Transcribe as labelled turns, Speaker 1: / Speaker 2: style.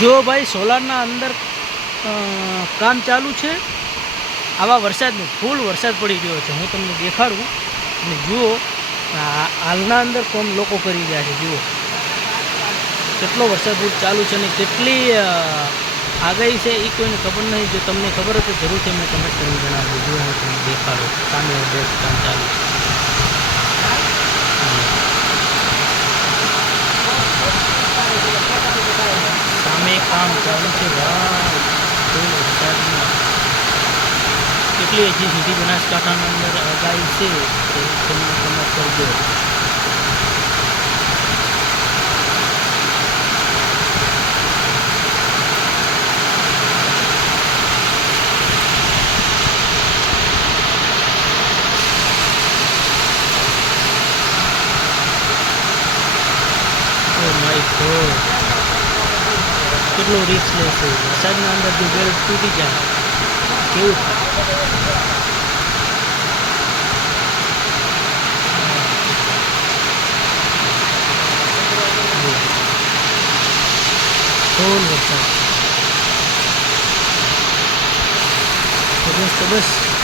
Speaker 1: જો ભાઈ સોલારના અંદર કામ ચાલુ છે, આવા વરસાદનું ફૂલ વરસાદ પડી ગયો છે. હું તમને દેખાડું અને જુઓ હાલના અંદર કોમ લોકો કરી રહ્યા છે, જુઓ. કેટલો વરસાદ ચાલુ છે અને કેટલી આગાહી છે એ કોઈને ખબર નહીં. જો તમને ખબર હોય તો જરૂરથી મેં કમેન્ટ કરીને જણાવજો. જુઓ, હું તમને દેખાડું. સામે કામ ચાલુ છે સામે કામ ચાલુ છે. ભાઈ ફૂલ વરસાદમાં કેટલી હજી સુધી બનાસકાંઠાની અંદર આગાહી છે તે તમને કમેન્ટ કરજો ઓ my ગોડ કેટલો રિસ્ક લેશે વરસાદના અંદર જો બેલ્ટ તૂટી જાય કેવું ફૂલ બસ.